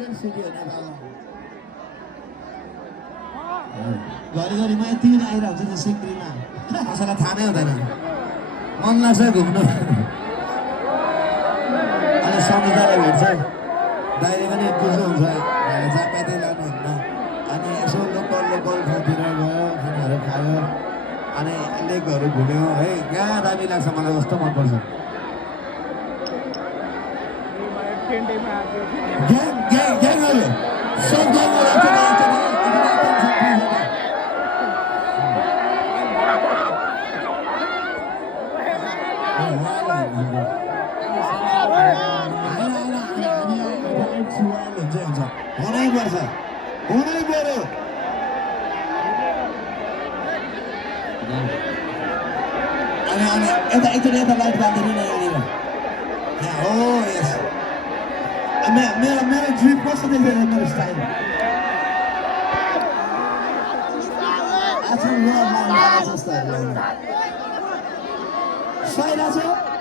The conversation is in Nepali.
डेन्जर सिटी हो नेपालमा घरिघरि म यति नै आइरहेको छु सिक्रीमा कसैलाई थाहा नै हुँदैन मन लाग्छ घुम्नु अनि समुद्रलाई भेट्छ दाइले पनि बुझ्नु हुन्छ जहाँ पाइदै लानुहुन्न अनि यसो लोकल ठाउँतिर गयो खानाहरू खायो अनि लेकहरू घुम्यो है कहाँ दामी लाग्छ मलाई कस्तो मनपर्छ ग्याङहरू सब ग्याङहरू हुनै पर्छ हुनै पर्यो अनि यता एकचोटि यता लाइट बाँधिनु न यहाँनिर हो यस मेरो ड्रिम कस्तो देख्दैन मेरो स्टाइल आफ्नो जस्तो सुहाइरहेको छ